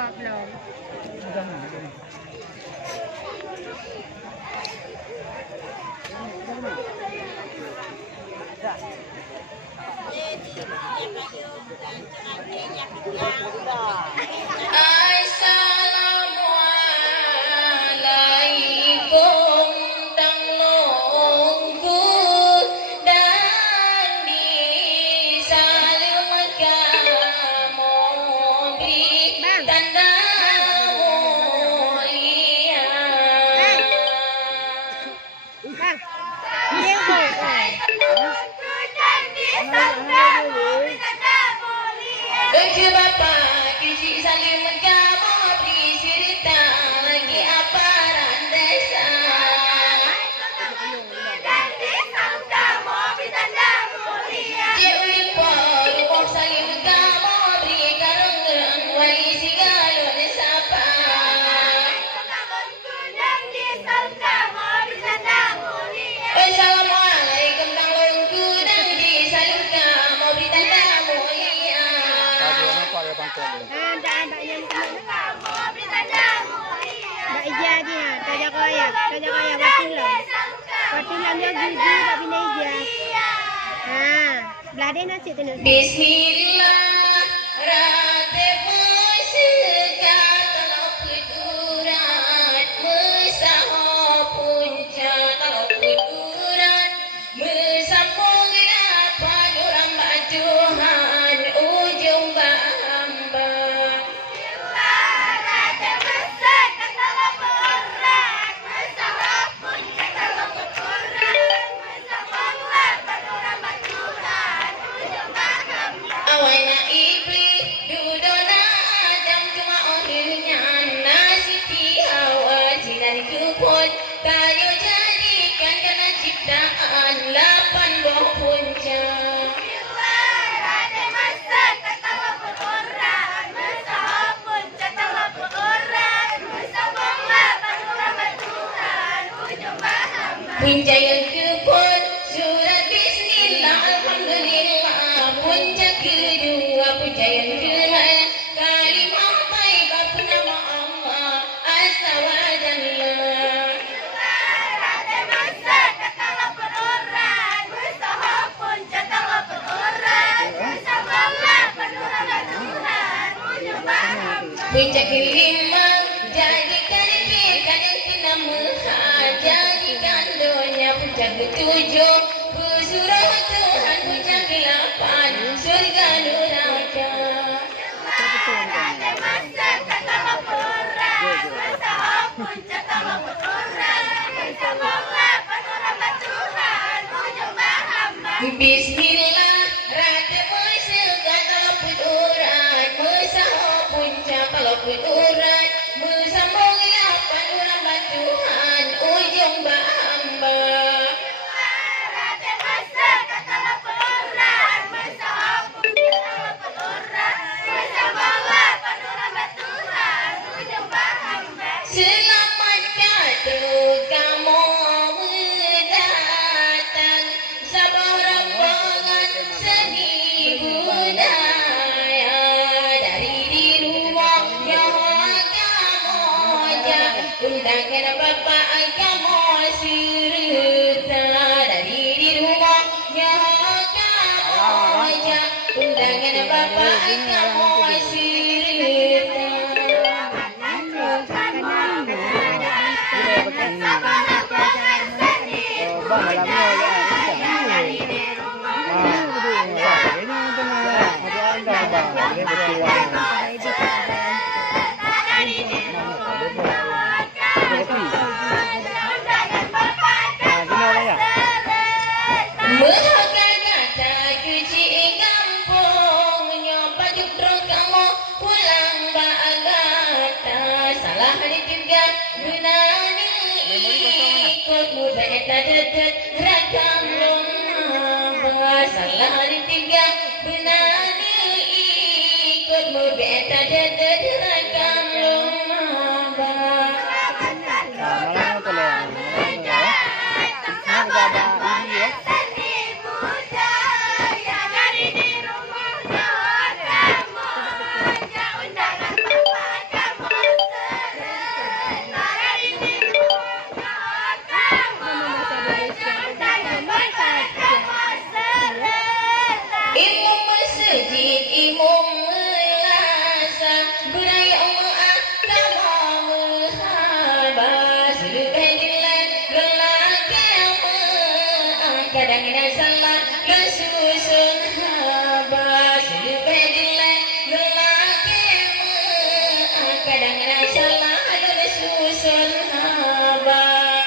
belum. Assalamualaikum tang nongku dan disalam kamu beri tanda mulia. Bagi bapak kisi salim kamu beri cerita lagi aparan desa. Jauh rumah salim kamu beri karang wali sigalon sapa. Assalamualaikum tang longku dan disalim kamu beri tanda mulia. Mbak Ija dia, Raja Kaya Watilam. Watilam dia gigi tak pindah Ija. Belah dia nasi tu. Bismillah rate musika kalau kudurat mesaho punca kalau kudurat mesambung apa orang Tuhan ujung hamba. Awalnya iblis dudona Adam cuma orangnya nasi Hawa sinar kupon tayo jadikan karena ciptaan 8 buah punca. Punca yang kupon surat bismillah alhamdulillah. Punca kedua punca yang kedua kalimah thayyibah nama Allah azza wa jalla. Punca kelima jadikan firkan yang kenamahan jadikan dunia. Punca ketujuh surah Tuhan. Punca ke-8 surga neraka. Bismillah rata musika kalau puturan mesaho punca kalau puturan mesambung 8 orang Tuhan ujung hamba. Selamat datang kamu datang sabah rombongan seni budaya dari di rumahnya kamu aja undangkan bapak kamu serta dari di rumahnya kamu aja undangkan bapak kamu serta. Salah tiga benar ikut beta dedet rakam lumaba. kadang kadang salah lesusun habas bedile lelaki kadang kadang salah lesusun habas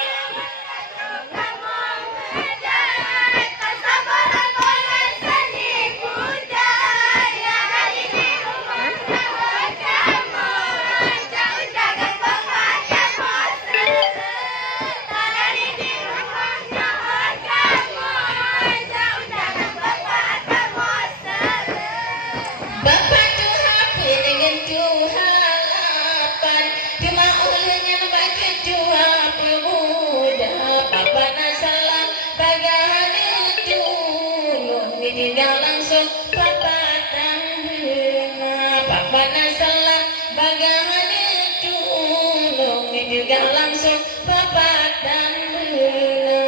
Bapak Tuhan dengan Tuhan cuma ulahnya bagi Tuhan pemuda Bapak nasalah bagaimana tulung ditinggal langsung Bapak tangguna Bapak nasalah bagaimana tulung ditinggal langsung Bapak tangguna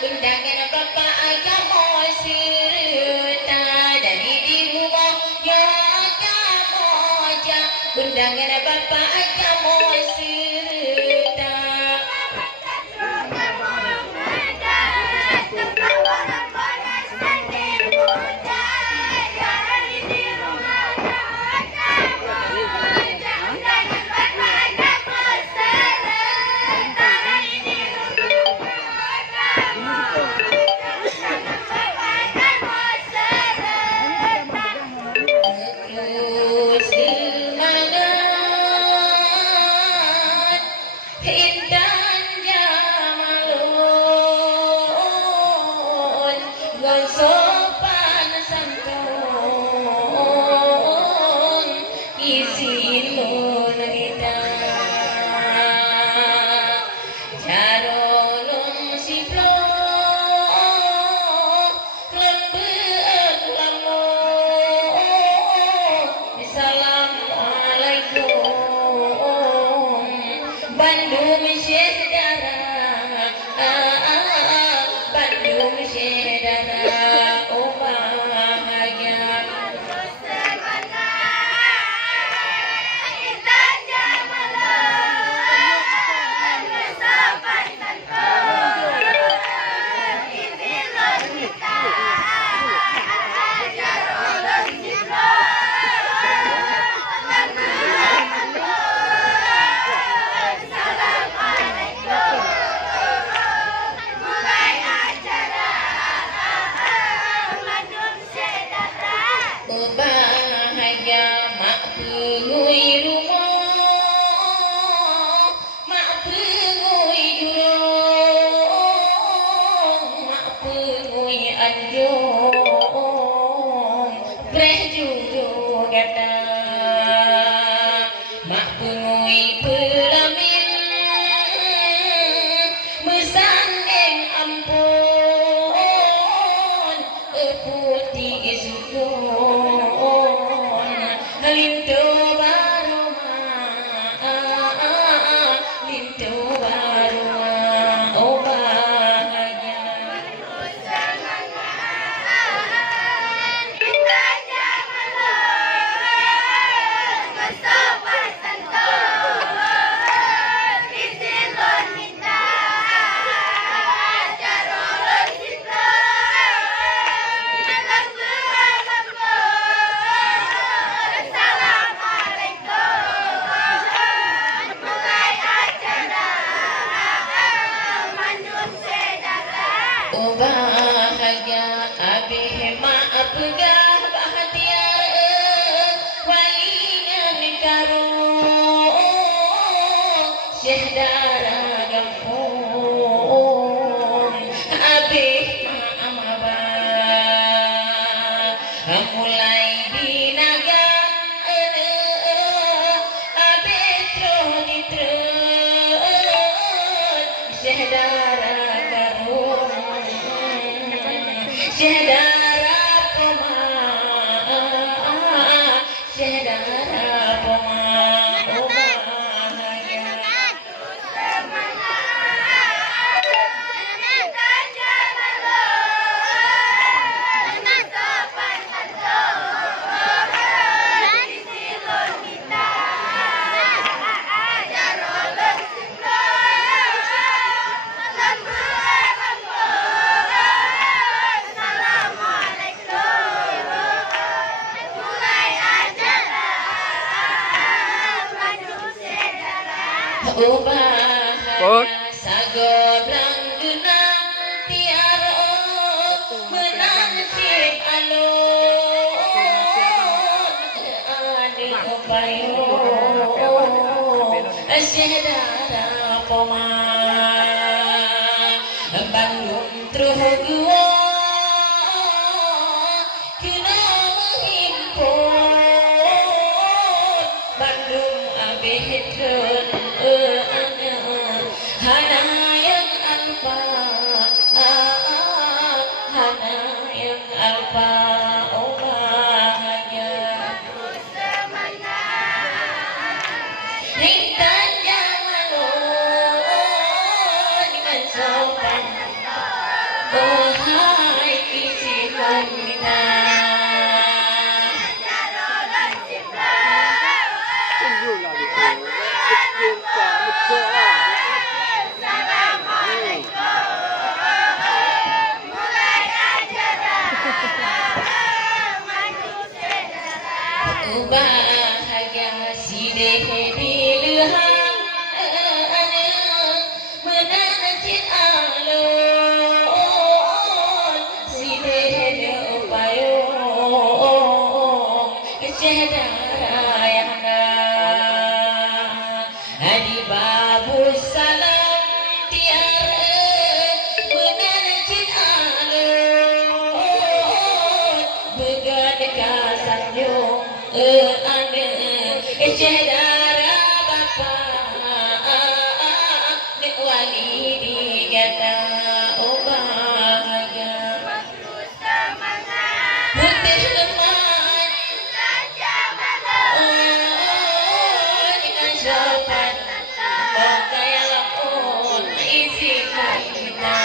undangan Bapak agama serta dari di rumah ya kamoja undangan Bapak agama serta Intan jamalun ngon sopan santun isinun kita jarolun siplong lembut lamun assalamualaikum Bandung Syedara Bandung Syedara oh bahagia bahagia mak pengui rumah mak pengui jurong mak pengui anjong breh jujur kata mak pengui pelamin mesandeng ampun putih isukun Lintu baroma Lintu baroma oh bahagia oh bahagia abih maaf gah bahagia walinya nikaro syehdara gampung abih maaf abah mulai dinaga abih tro Syehdara karun Syehdara poma Syehdara poma Ubah sagoblang genang tiaro menancip alun adik upayo Syehdara poma Bandung truh gua kena menghimpun Bandung abehkeun hana yang alpa hana yang alpa oh bahagia Rintan jangan dengan sopan oh hai isi komina bahagia si deh diluhan menancit alun si deh upayung Syehdara yang di babu salam tiara menancit alun begad kasanjung Syehdara bapa nek wali digata oh bahagia putih leman dengan sopan gaya lakon isi kita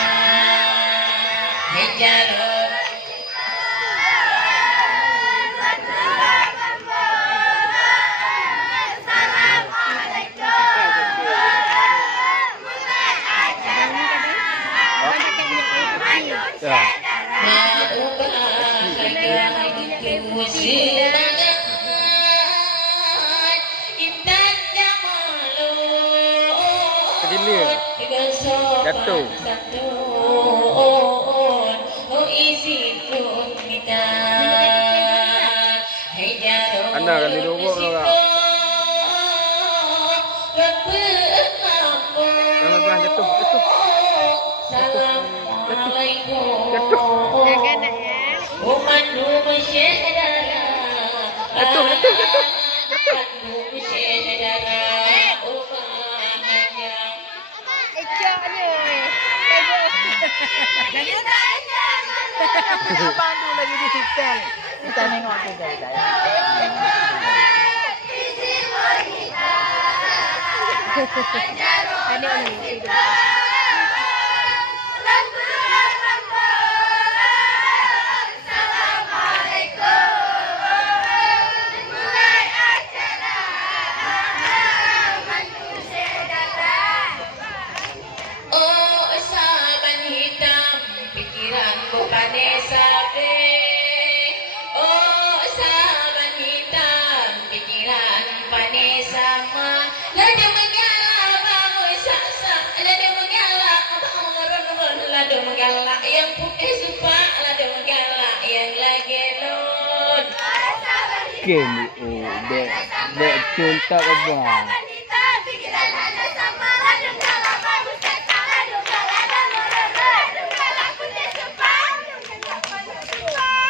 hejaro Jatuh. Anak kali dua orang. Jangan pelan jatuh. Jangan nak Abang tu lagi di hotel. Kita tengok tu guys. ada ni. Yang putih supak lada galak yang lagi lon. Kini dek contak abang.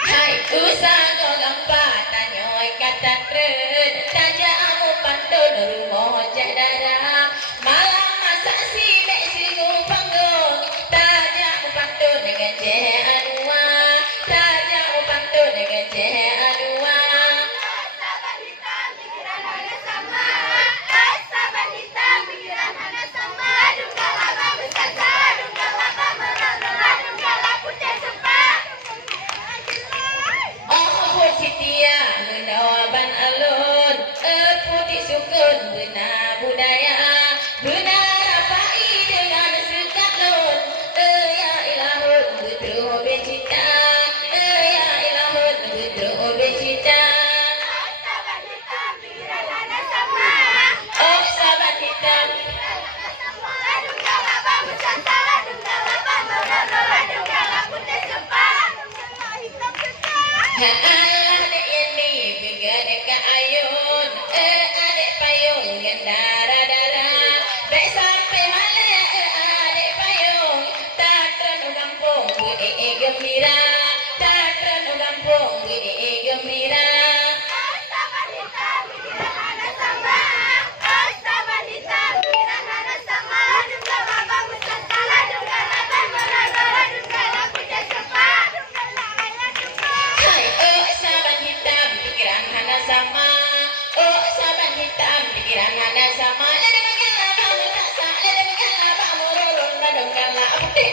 Hai usah kau gampang tanyoy kata keren taja amu pandu rumah cak darah malam masak si mek si ngupang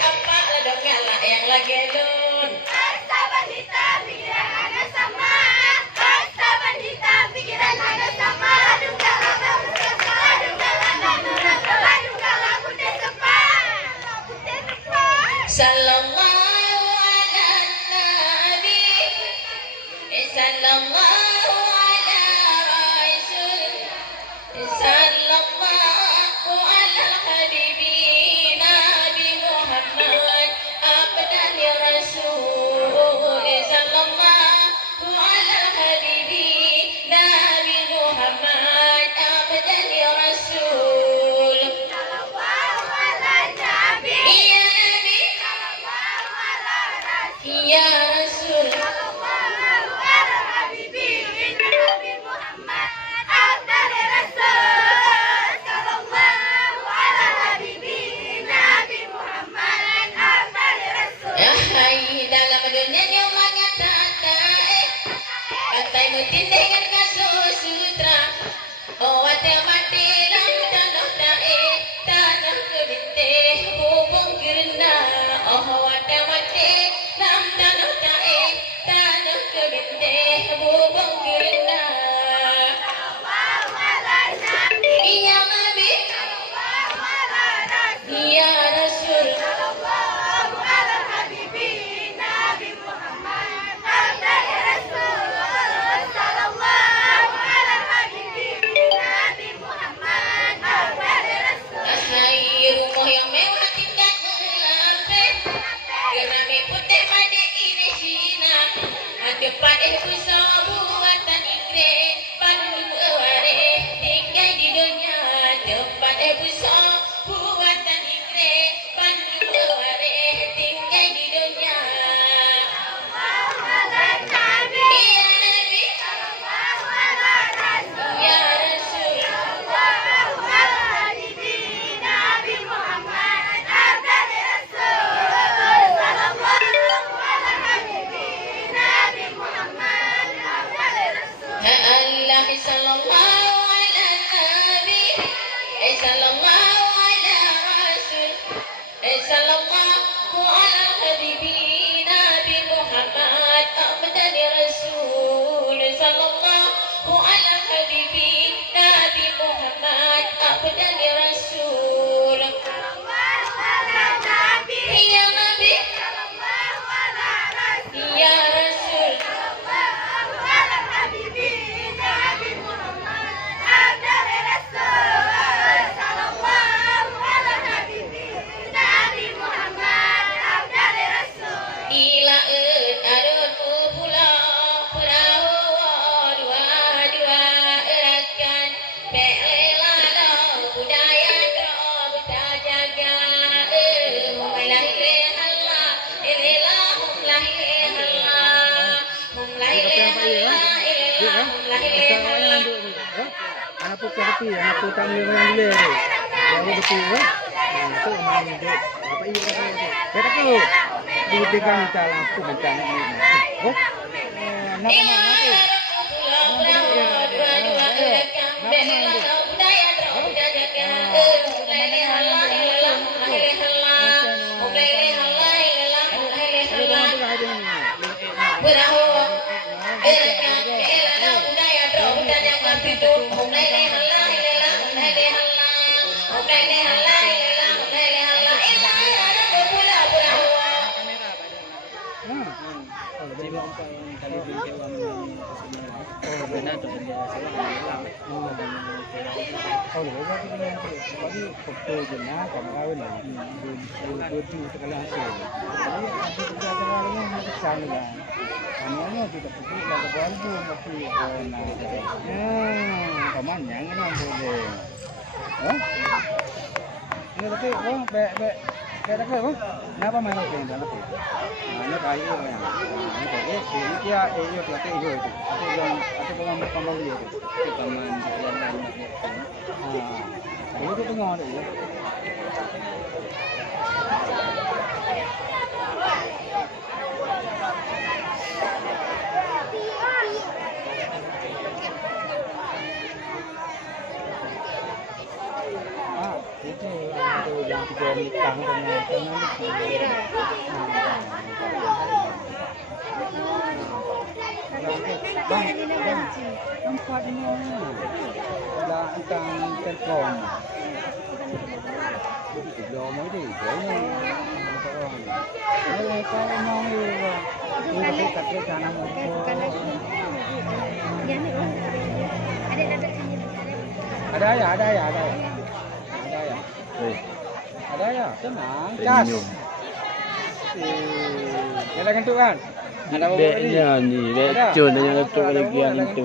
apa ladang galak yang lagi lun. Sahabat hitam pikiran ada sama. Sahabat hitam pikiran ada sama. Aduh galak bersama. Aduh galak bersama. Aduh galak putih sepan. Putih sepan. Sallallahu ala nabi. Sallallahu ala rasul. Sallallahu ala habibi Nabi Muhammad abdan ya rasul. Sallallahu ala habibi Nabi Muhammad abdan ya rasul. Sallallahu ala nabi. Ya Nabi, Sallallahu ala rasul. ya Rasul. Sallallahu ala habibi Nabi Muhammad afdal rasul. Sallallahu ala habibi Nabi Muhammad afdal rasul. Hai dalam dunia yang mengata katai mutin dengan kasus sutra. Oh wate mati lam tanah tanah kebinte hubung kirna. Oh wate mati lam tanah tanah kebinte hubung kirna. Sallallahu ala nabi. Ya Nabi, Sallallahu ala rasul. ya Rasul. Sallallahu ala habibi Nabi Muhammad afdal rasul. Sallallahu ala habibi Nabi Muhammad afdal rasul. Hai rumah yang mewah tingkat lampe. Gerami putih pada ini Cina. Tempat kusau buatan Inggris. Pandu aware tinggal di dunia. Tempat kusau buatan Inggris. Pandu aware tinggal di dunia. Sallallahu ala nabi. Ya Nabi, Sallallahu ala rasul. ya Rasul. Sallallahu ala habibi Nabi Muhammad afdal rasul. Sallallahu ala habibi Nabi Muhammad afdal rasul. Allah sallallahu ala nabi. Sallallahu ala rasul. Sallallahu ala habibi Nabi Muhammad abdan rasul. Sallallahu ala habibi Nabi Muhammad abdan rasul. Sallallahu ala nabi. Ya Nabi, Sallallahu ala rasul. ya Rasul. Sallallahu ala habibi Nabi Muhammad afdal rasul. Sallallahu ala habibi Nabi Muhammad afdal rasul. Ila arun pulau perahu dua erakan pelela budaya drop jaga mulai Allah ilah mulai Allah mulai Allah mulai Allah. Anak tu tepi, anak tu tak boleh main dia. Yang betul kan? Itu main dia. Apa ini apa ini? Betul tu. Di tekan minta lampu minta ni. Oh. Nak mana tu? Kalau kita dengan bagi foto jenak kamera ni, dua sekali hasil. Jadi nanti kita akan yang sana lah. Namanya kita pergi ke Bambu mesti kaman yang ni boleh. Ini tapi be tak apa? Kenapa main lagi dalam tu? Ini kayu ya. Ini kayu. Ini dia iyo kelate iyo itu. Atau yang berkembang dia tu. Berkembang yang lain. Itu tengok ada ya. Itu itu yang 3 nikah dengan Kira. Bang, nampak ni dah tentang telefon. Dia mau dia, dia ni. Kalau mau ni, kat sana mau. Ada ya. Ada ya, tenang. Cas. Senyum. Ada kentuk kan? Ada Deknya ni, dek cun yang letuk lagi yang itu.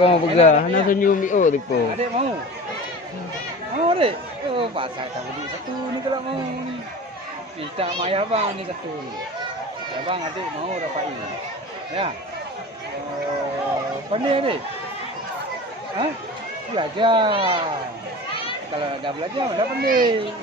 Kau pegang, nak senyum ni oh depo. Adik mau? Mau adik? Oh, pasal kamu di satu ni kalau mau ni. Minta mak abang ni satu ni. Abang adik mau dapat ini. Ya. Pandai adik? Hah? Belajar. Kalau dah belajar, dah pandai.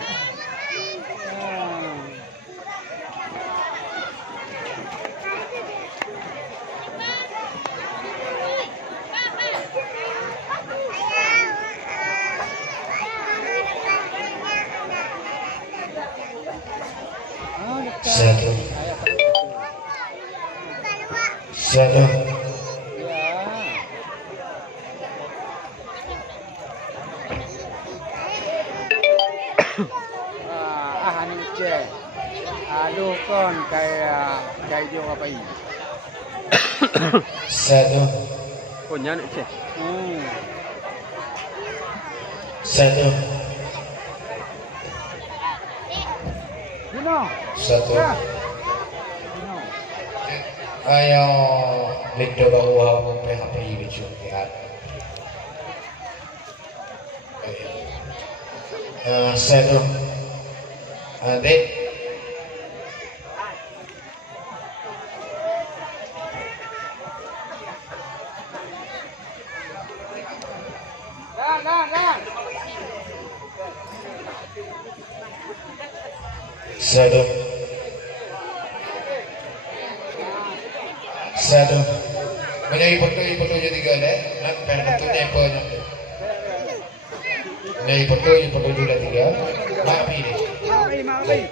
Satu. Satu. Ni cek. Aduh kon kayak dia apa ini? Satu. Punya nak cek. Satu. Dino. Satu. Dino. Ayo, lihat bahawa PHP ini cuma lihat. Satu. Adik. Dan. Satu. Menjadi foto je 3 dah. Nak fotonya apa nak? Menjadi foto juga 3. Mapi ni. Mapi.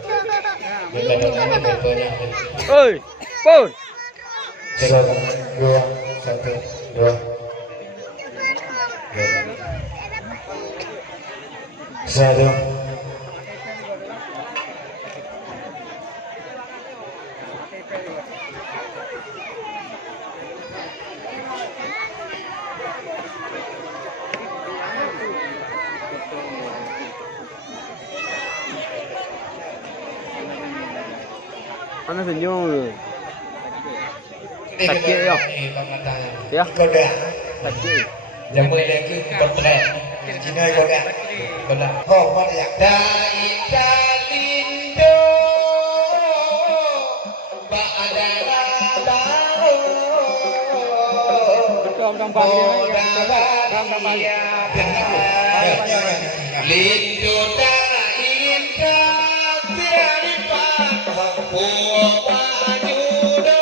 Kita dah fotonya. Oi, pun. 1, 2, 1, 2. Satu. Mana senyum. Sakit ya? Ya. Kau dah. Sakit. Jangan lagi bertren. Cina kau dah. Kau dah. Oh, kau dah. Daita lindo. Ba'adana baru. Betul gambar dia. Lindo da inda tiada puwa judo.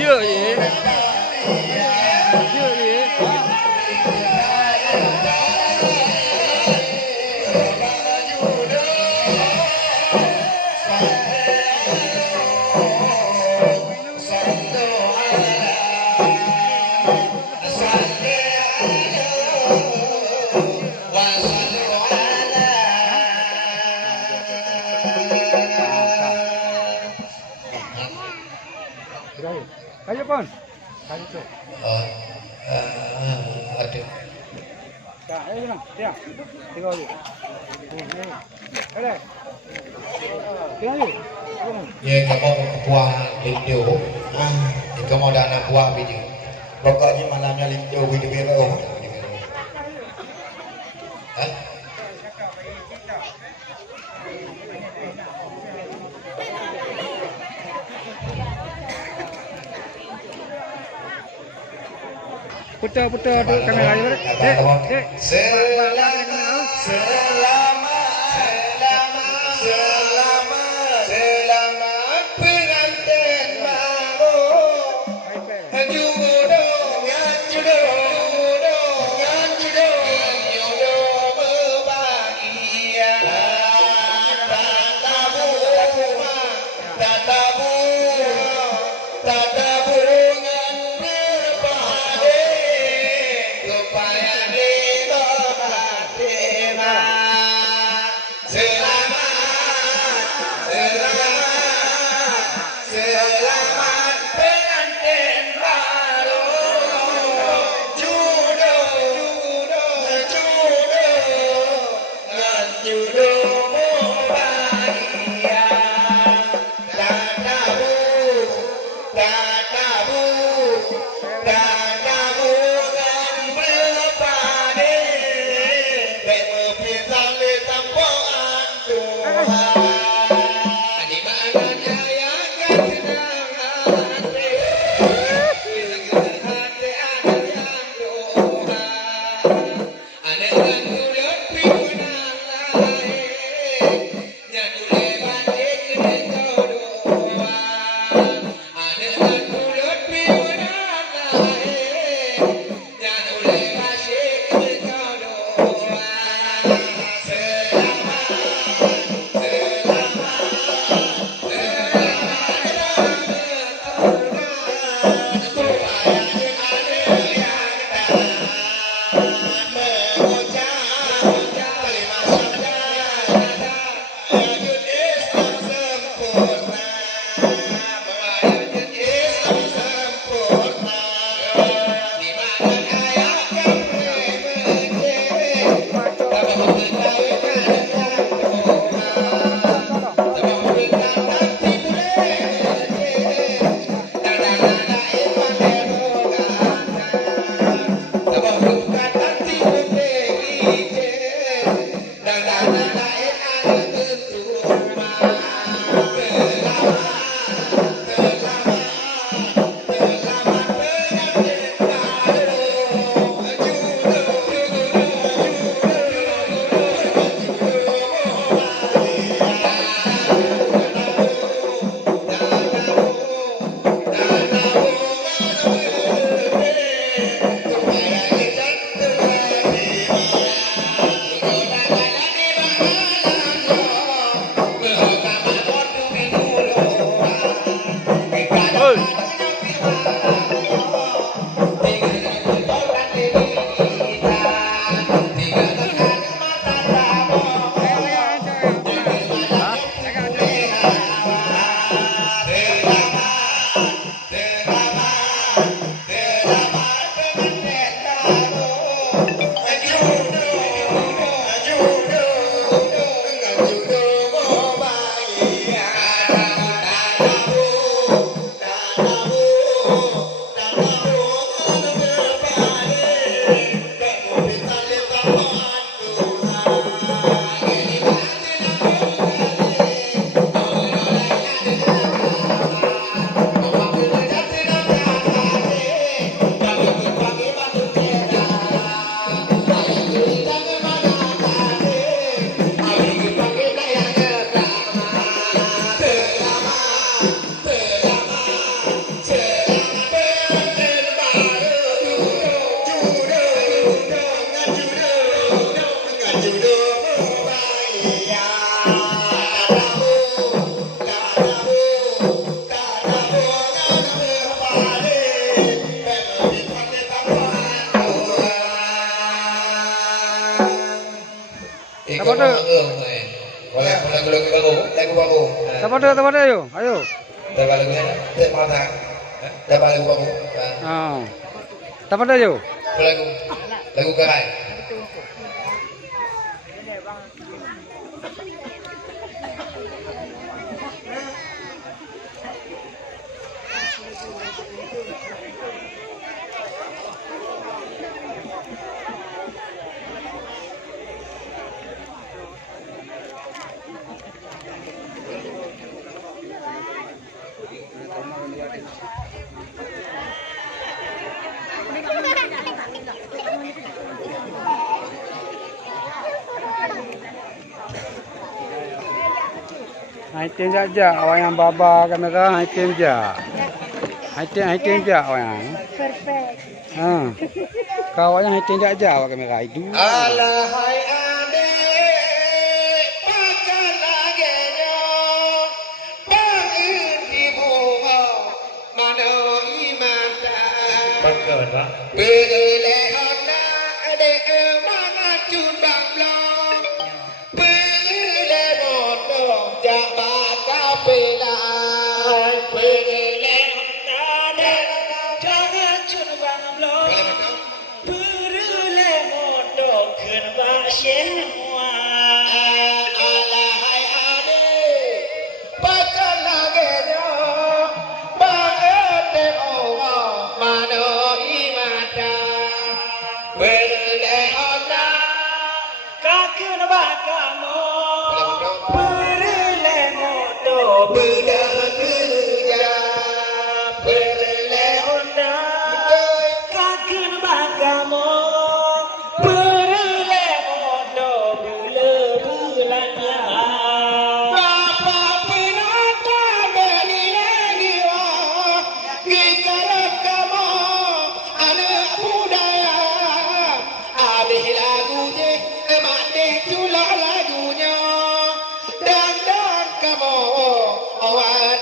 Ya ye. Ya ye. Kayu pun. Kayu tu. Aduh. Tak, ayo jangan. Tiang. Tengok lagi. Ada. Tiang lagi. Ya kamu buah video. Ya kamu dah nak buah video. Pokoknya malamnya video video. Hah? Putar tu kamera ni. Dek. Selamat pengantin baru. Jodoh berbahagia. Tak tabungan berpadu supaya kita hati Ikaw mga wala lagu baru. Tapada ayo. Dapat lagu mana? Dapat lagu baru. Tapada ayo. Lagu kerai. Item saja awak yang baba kamera item je. Item je awak yang. Perfect. Kau awak yang item saja awak kamera itu. Alahai adik makan lagi bangun di bunga mana iman Bangga tak? Pelehan adik mana cubang blong Pelehan dong jabat kapelan Pelehan adik jangan cubang blong Alahai adik pakai lagi dong bangun orang mana imata berlehana kakek bakamu berlehodo berkerja berlehana kakek bakamu lagunya dan kamu awal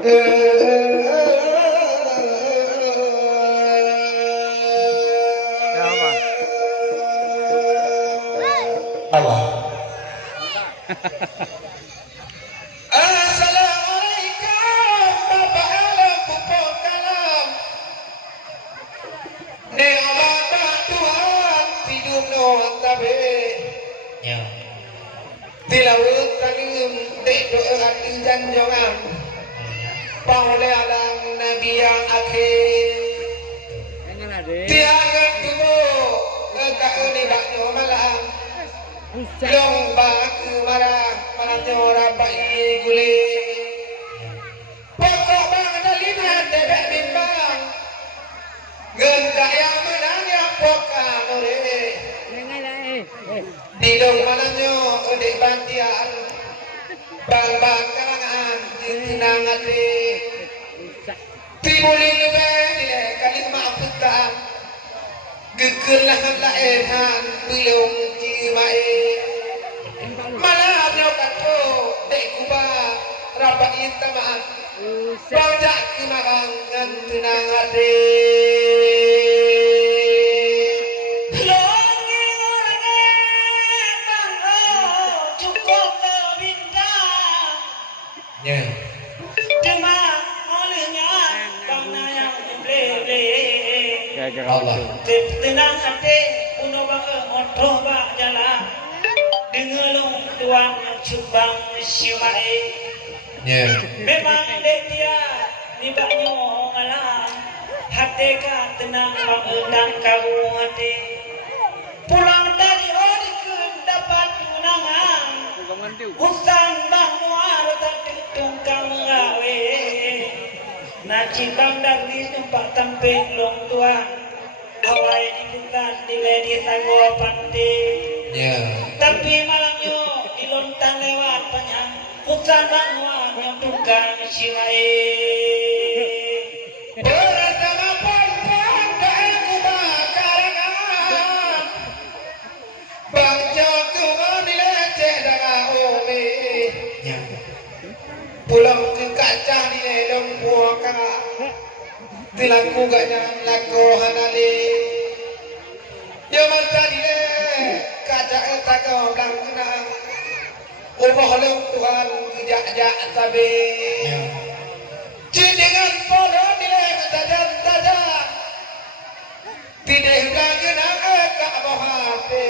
Allah. Assalamualaikum Bapak alam pupuk kalam. Nikmat Tuhan hidup no tabe. Ya. Tilawat talim dek doa hati janjongan. Paulai alam Nabi yang akhir. Tiada tubuh kekak ini baknya malam. Lomba kemarah malamnya orang bayi guli. Pokok bang daliman debek bimbang. Gendak yang menang yang pokal nore. Di dong malamnya odek bantian. Bang-bang kalangan tenang hati. Tibuling lebih kali maafkan. Gegelah laehan belum cimae. Malah nyokat ko dek kuba rapat intaman. Bajak kemarang dan tenang hati. Ya. Allah. Tenang hati, puno bangga motor bak jalan. Dengelung tuan yang cubang siwai. Ya. Memang dek dia ni baknya ngalah. Hati ka tenang bang endang kau hati. Pulang dari orikun dapat menangan. Usang bang muar tak tungkang mengawe. Naci bang dari tempat tampil long tuan. Awai dibukan nilai di sago pantai. Ya. Tapi malamnya di lontang lewat panjang. Usang bang muar yang tungkang siwai. Bersama pon-pon keku bakarangan. Bang Joko dileceh dengan ome. Ya. Pulang ke kacang di dalam buaka. Tilaku gaknya laku hanali. Ya masa di kacang takau dan kenang. Ubah lem Tuhan kejak-jak tabe. Dengan polo nilai tajam-tajam. Tidak hilang kenang kak bohate.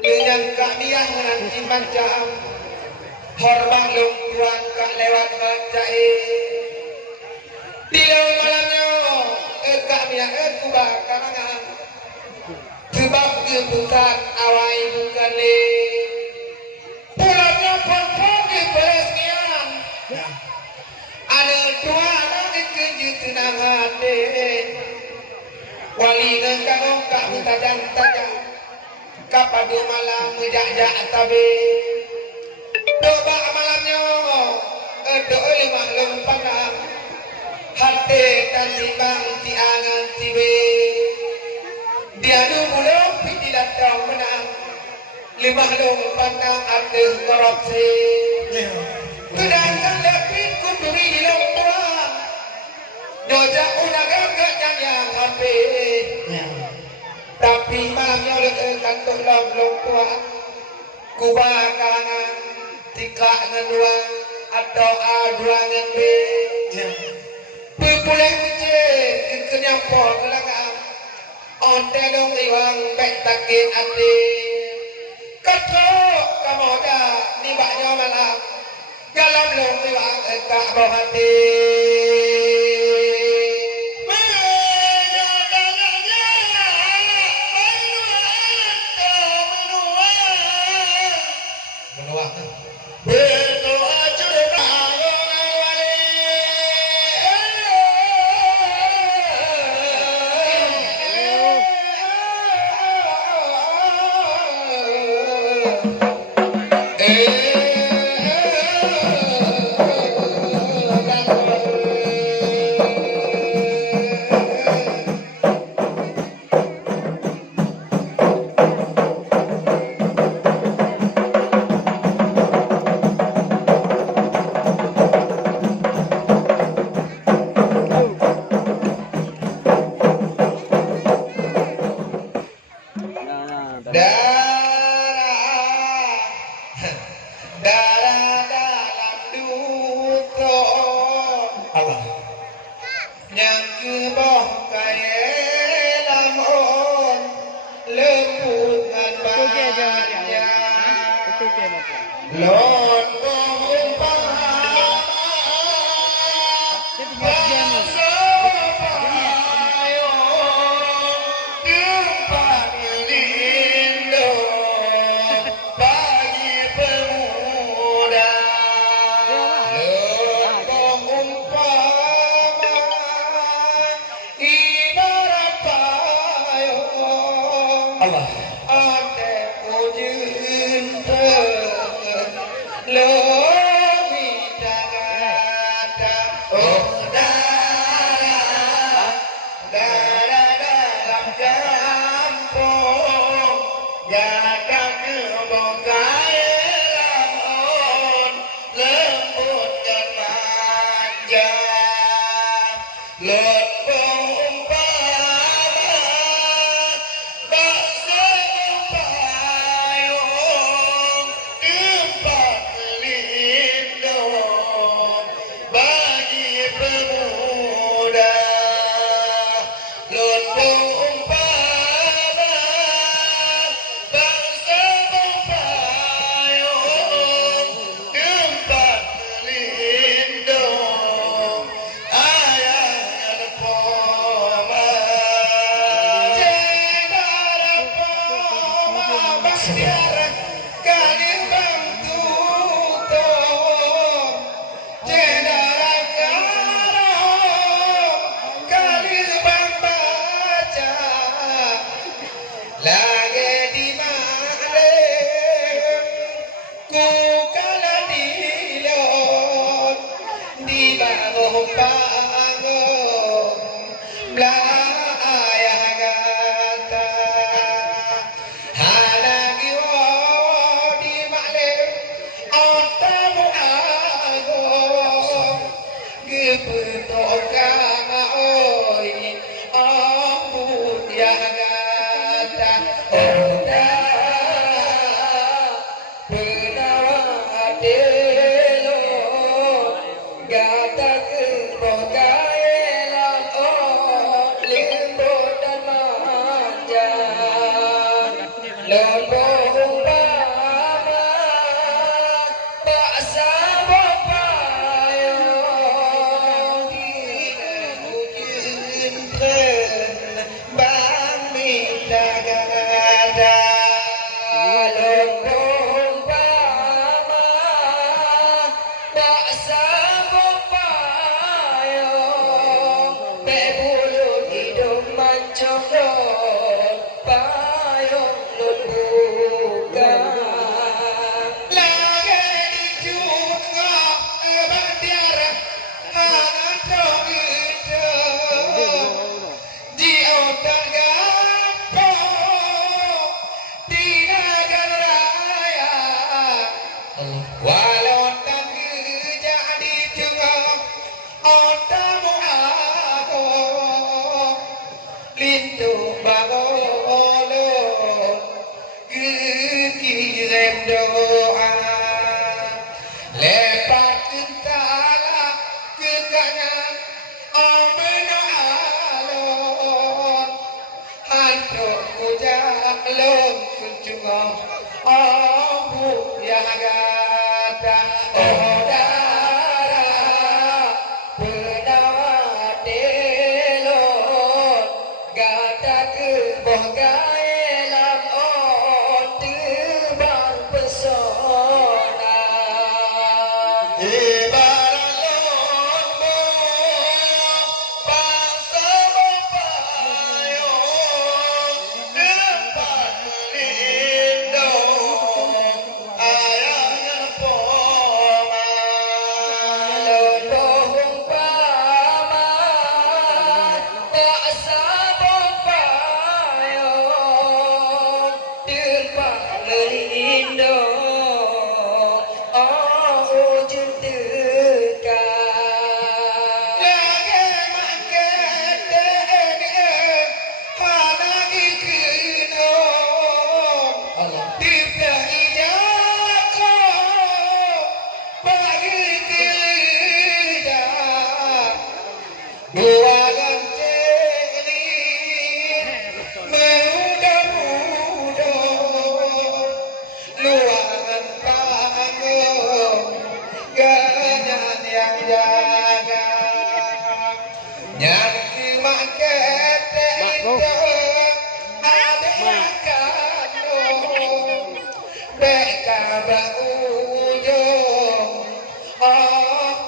Yang kak biang nanti macam. Hormat lung tuan kak lewat bacai. Di malamnya kak biang kubah karangan. Sebab kebukan awai bukan le. Pulangnya pon-pon di peresmian. Ada dua anak kerja tenang hati. Wali nengkau kak tajam-tajam. Kapadu malam mejak-jak tabe. Doa malamnya doa lima lempang. Hati dan timbang tiangan tibe. Dia dulu piti datang menang. Lima lempang ada korupsi. Sedangkan lebih kuduri di lompuan. Dojak unagam gak yang hape. Tapi malamnya oleh kantor lompuan. Kubah kalangan tikak dengan dua atau dua dengan B. Pepulai uji kenyang pol kalangan. Onte dong iwang baik takin ati. Katrok kamu dah ni baknya malam. Dalam long iwang tak berhati. Lord umpama bangsa payung tempat pelindung bagi pemuda. Lord umpama bangsa payung tempat pelindung ayah poma cendara poma bastiara kanin bang tutom cendara karom kanin bang baca lagi di malam ku kala dilon di bangun bangun belayah gata halagi wo di malam otamu agong gebetok oi ambut ya gata oda penawa delo gata ke bogaelan limbut dan manja lombo umpama baksa bopayong mungkin bang minta gada lombo umpama baksa bopayong bebulu hidung mancung payung nun buka lagi dijut ngok bandiara ngantrong itu di otak gapo di negara raya walau tak jadi cengok otamu aku lindung bangolo kirim doa lepat kentala keganya omeno alon hantuk kujalon kunjungo ombu ya gata odara penawa delon gata ke bogaelan tebang pesona ibarat lombo bangsa bopayung tempat pelindung ayahnya poma lombo umpama baksa bopayung tempat pelindung wujud dekat lagi makan dengeng halagi kenom tiba ijako bagi kelidah bualan celing muda-muda luangan panggung ganyan yang jaga yang dimakan itu ada kandung beka berujung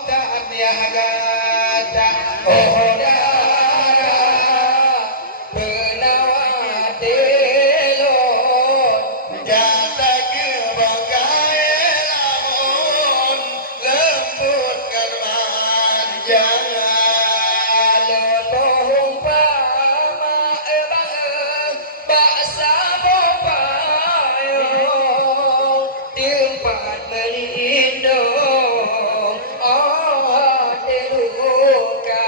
dan yang gada odara penawa delon gata ke bogaelan lembut kan manja lombo umpama baksa bopayung tempat melindung deluka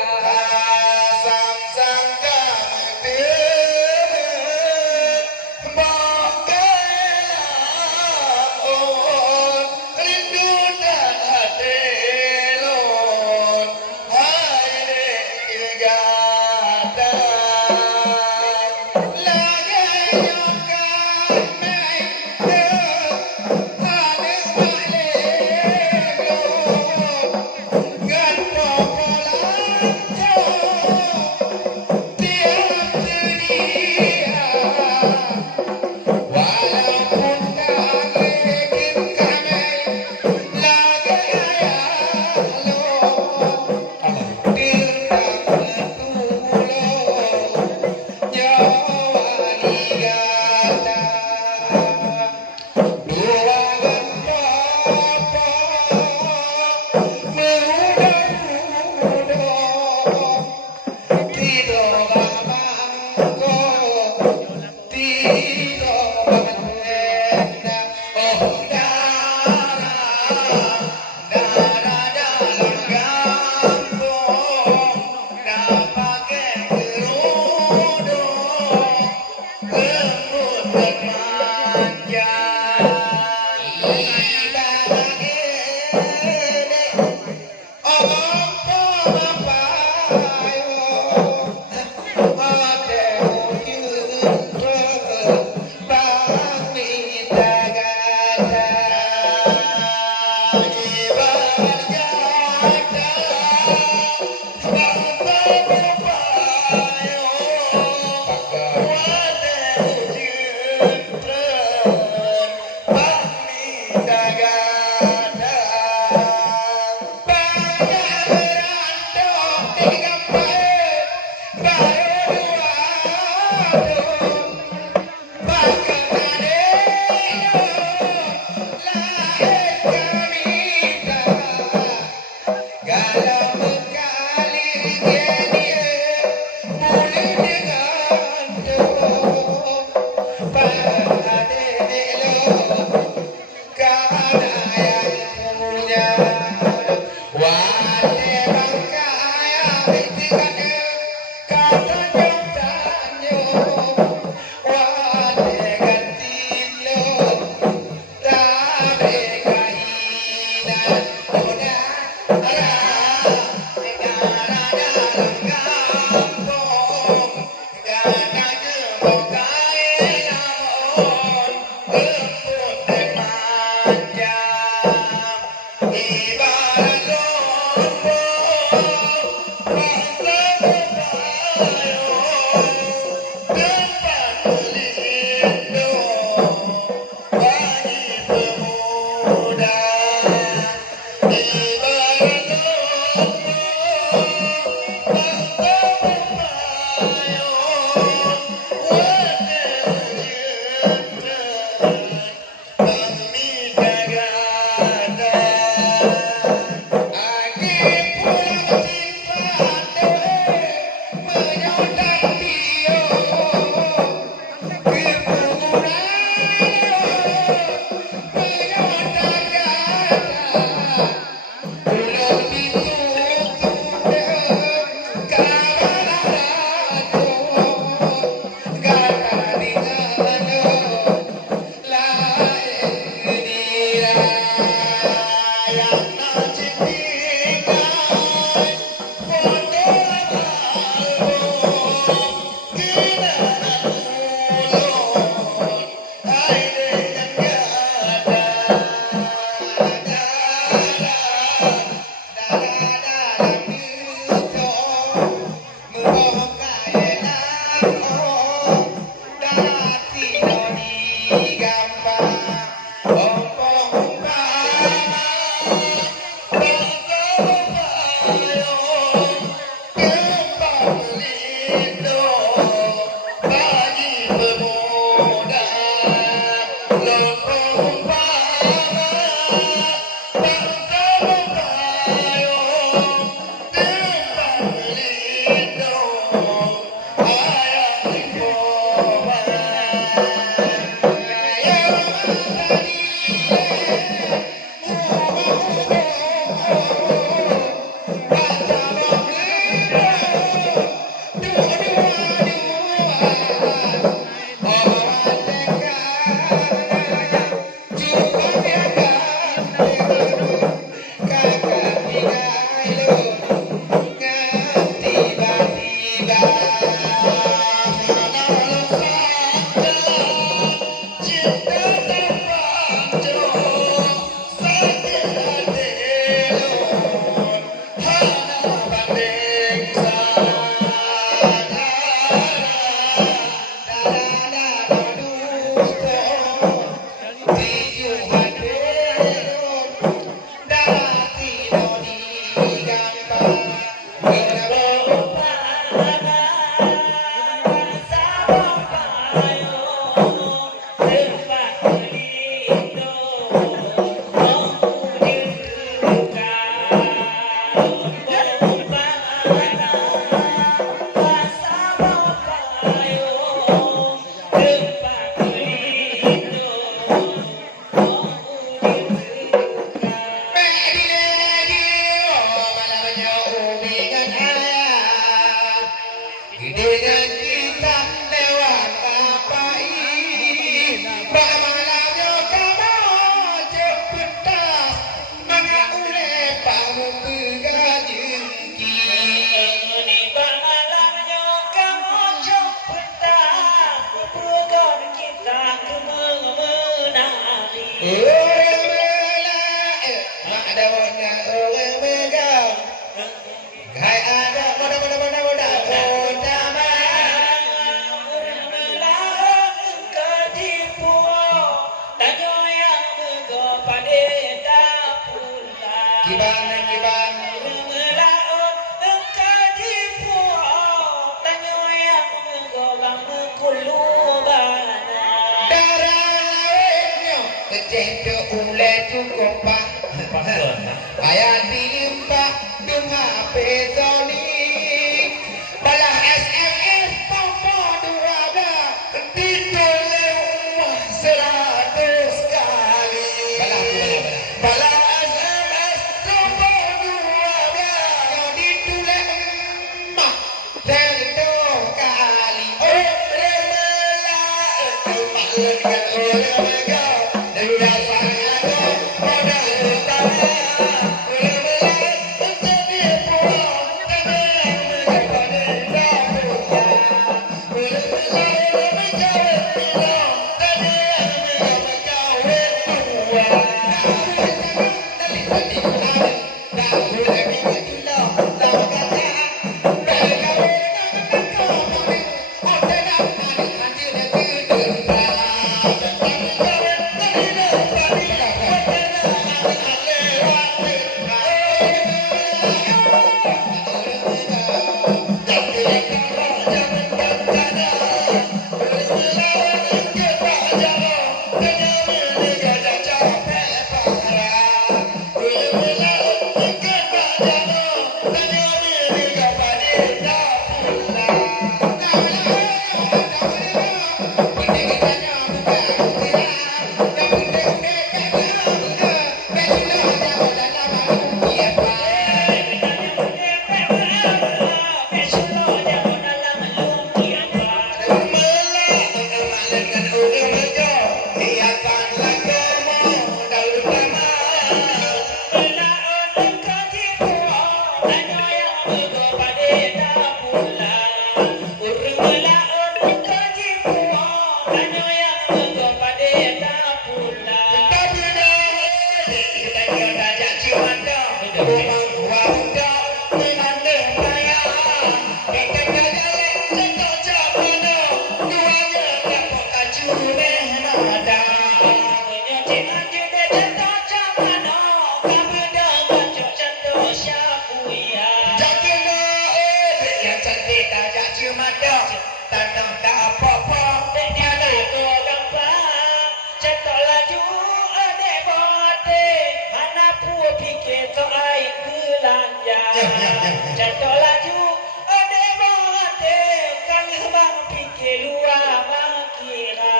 Terima kasih. Jatuh laju, ade bote, kami bang pikir luar makira.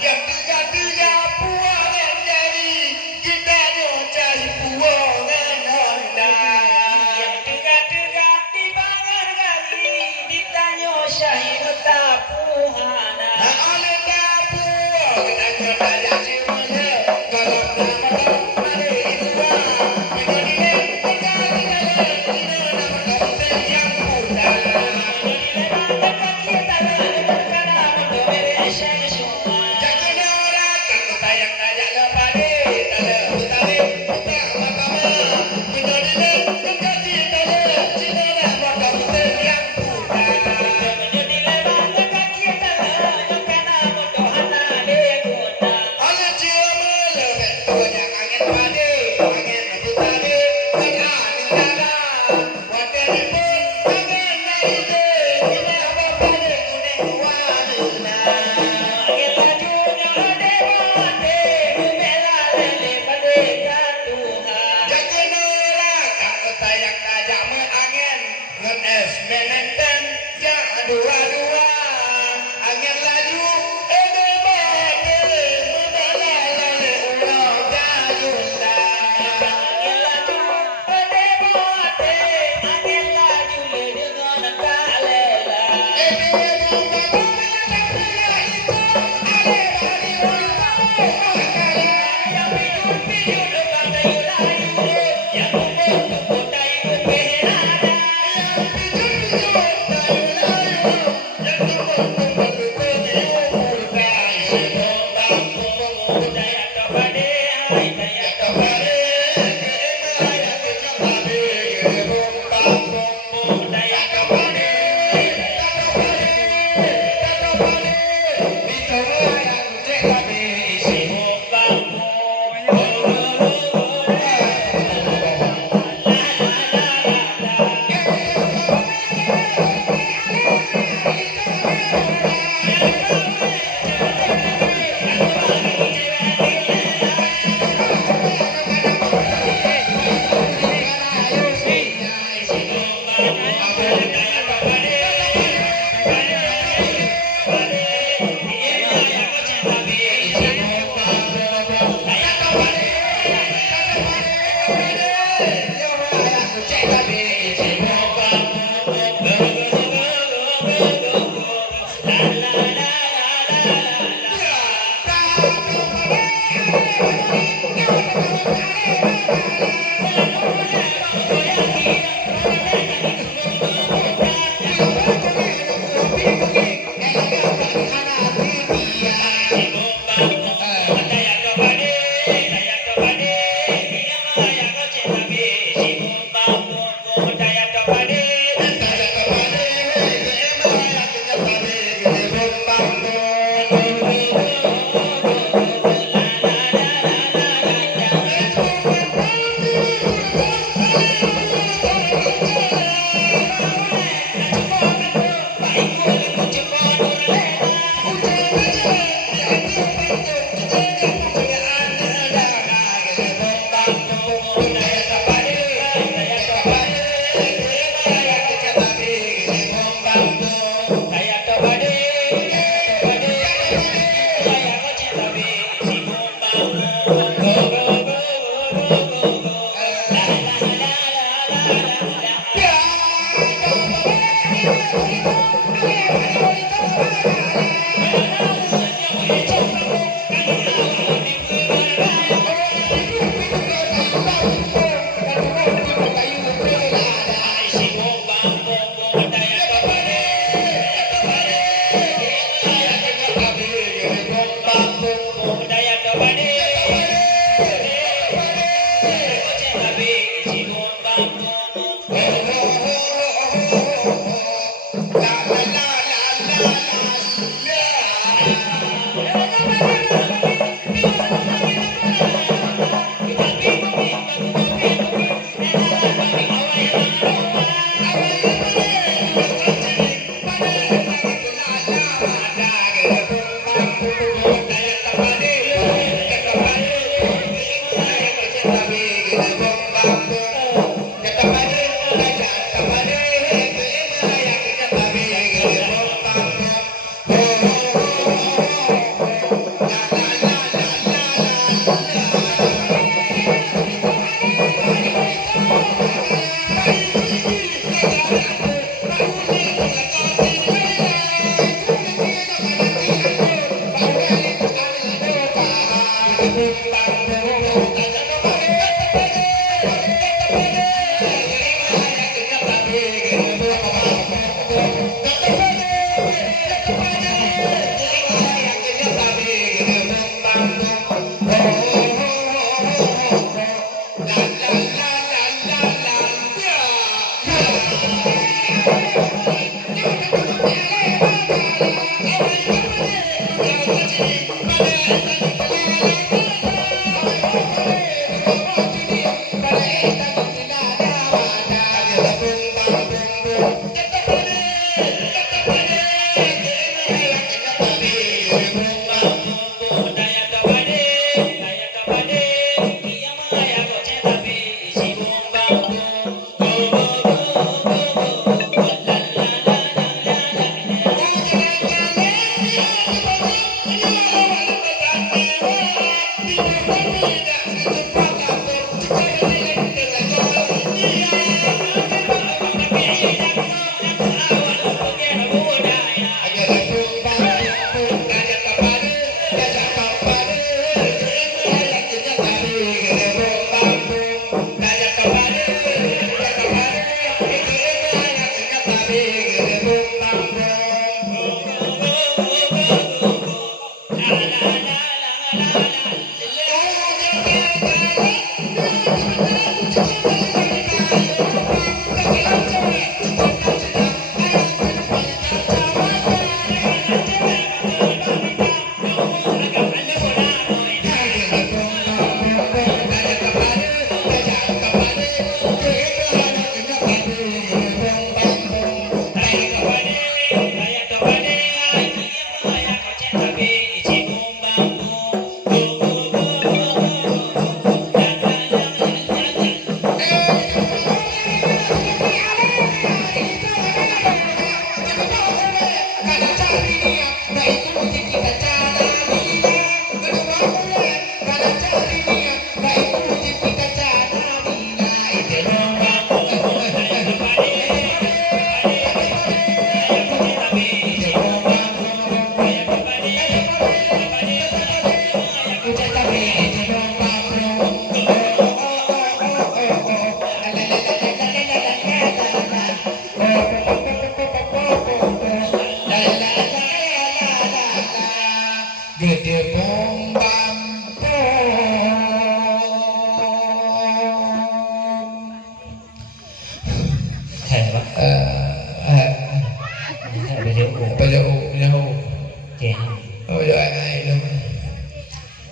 Yang tiga-tiga puan yang jadi kita cari puan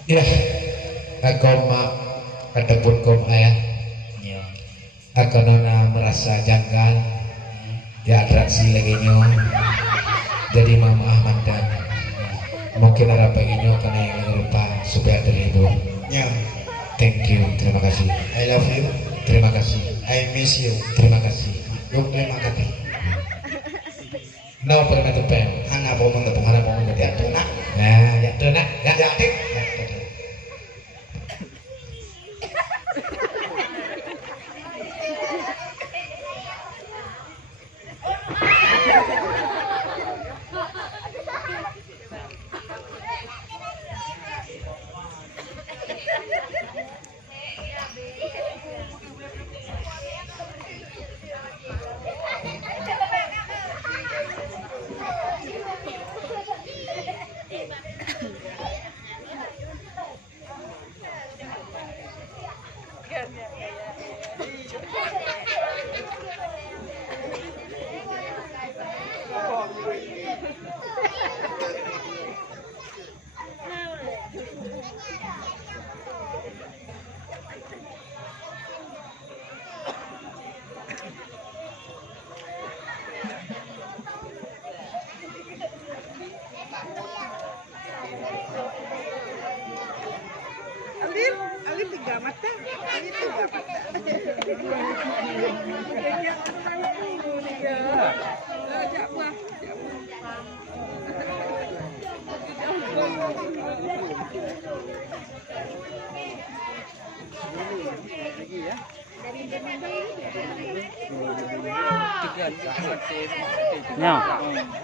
Ya, aku ketepun kom ayah. Aku nona merasa janggal, ya atraksi lagi nyo. Jadi Mama Ahmad dan mungkin ada pengennya karena yang lupa supaya terhibur. Ya. Thank you, terima kasih. I love you. Terima kasih. I miss you. Terima kasih. Yo terima kasih. No pernah tepeng. Hana mau mengetep. Harap mau mengerti. Ya tuh nak. Nah, ya tuh nak. Ya, Ya dik. Alin tiga mata. Alin tiga mata. Nyo.